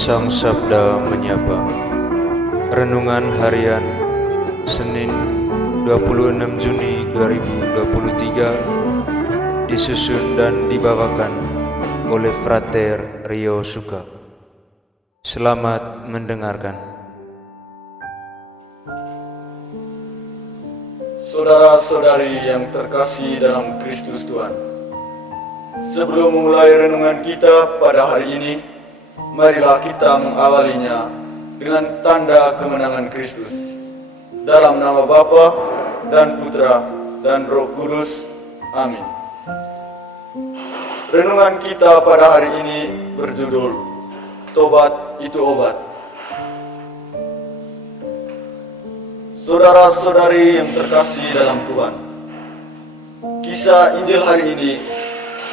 Sang Sabda Menyapa. Renungan Harian Senin 26 Juni 2023 disusun dan dibawakan oleh Frater Rio Suka. Selamat mendengarkan. Saudara-saudari yang terkasih dalam Kristus Tuhan, sebelum memulai renungan kita pada hari ini, marilah kita mengawalinya dengan tanda kemenangan Kristus. Dalam nama Bapa dan Putra dan Roh Kudus. Amin. Renungan kita pada hari ini berjudul Tobat itu Obat. Saudara-saudari yang terkasih dalam Tuhan, kisah Injil hari ini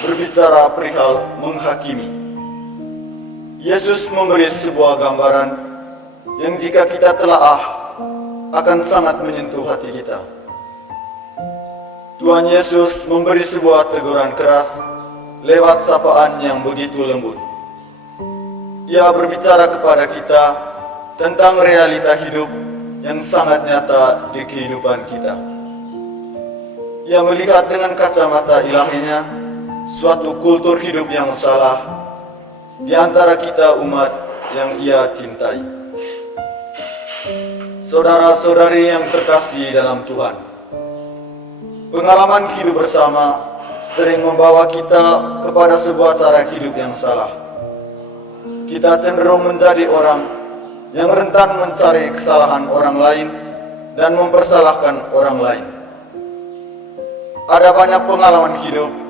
berbicara perihal menghakimi. Yesus memberi sebuah gambaran yang jika kita telaah akan sangat menyentuh hati kita. Tuhan Yesus memberi sebuah teguran keras lewat sapaan yang begitu lembut. Ia berbicara kepada kita tentang realita hidup yang sangat nyata di kehidupan kita. Ia melihat dengan kacamata ilahinya suatu kultur hidup yang salah di antara kita umat yang ia cintai. Saudara-saudari yang terkasih dalam Tuhan, pengalaman hidup bersama sering membawa kita kepada sebuah cara hidup yang salah. Kita cenderung menjadi orang yang rentan mencari kesalahan orang lain dan mempersalahkan orang lain. Ada banyak pengalaman hidup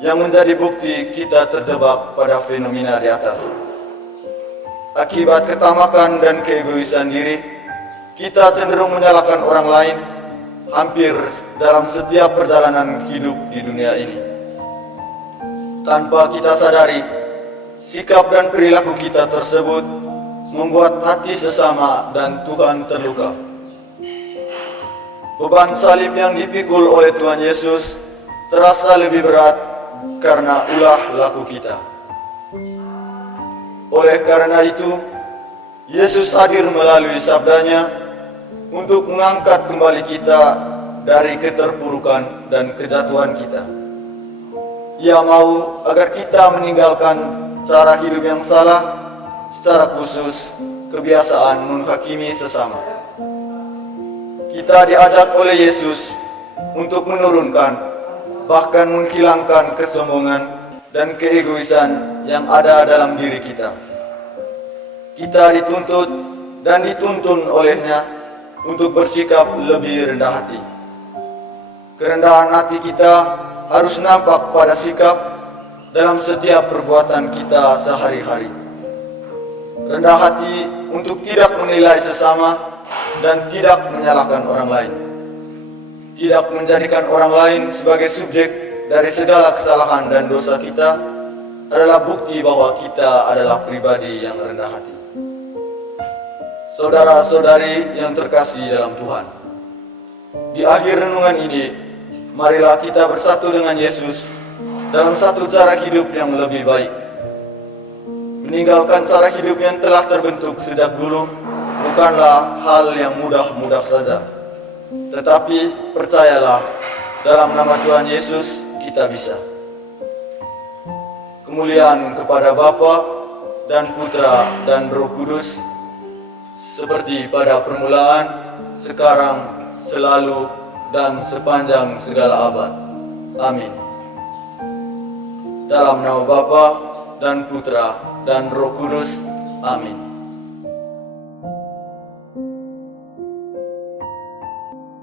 yang menjadi bukti kita terjebak pada fenomena di atas. Akibat ketamakan dan keegoisan diri, kita cenderung menyalahkan orang lain hampir dalam setiap perjalanan hidup di dunia ini. Tanpa kita sadari, sikap dan perilaku kita tersebut membuat hati sesama dan Tuhan terluka. Beban salib yang dipikul oleh Tuhan Yesus terasa lebih berat karena ulah laku kita. Oleh karena itu, Yesus hadir melalui sabdanya untuk mengangkat kembali kita dari keterpurukan dan kejatuhan kita. Ia mau agar kita meninggalkan cara hidup yang salah, secara khusus kebiasaan menghakimi sesama. Kita diajak oleh Yesus untuk menurunkan, bahkan menghilangkan kesombongan dan keegoisan yang ada dalam diri kita. Kita dituntut dan dituntun olehnya untuk bersikap lebih rendah hati. Kerendahan hati kita harus nampak pada sikap dalam setiap perbuatan kita sehari-hari. Rendah hati untuk tidak menilai sesama dan tidak menyalahkan orang lain. Tidak menjadikan orang lain sebagai subjek dari segala kesalahan dan dosa kita adalah bukti bahwa kita adalah pribadi yang rendah hati. Saudara-saudari yang terkasih dalam Tuhan, di akhir renungan ini, marilah kita bersatu dengan Yesus dalam satu cara hidup yang lebih baik. Meninggalkan cara hidup yang telah terbentuk sejak dulu bukanlah hal yang mudah-mudah saja. Tetapi percayalah, dalam nama Tuhan Yesus kita bisa. Kemuliaan kepada Bapa dan Putra dan Roh Kudus, seperti pada permulaan, sekarang, selalu, dan sepanjang segala abad. Amin. Dalam nama Bapa dan Putra dan Roh Kudus. Amin.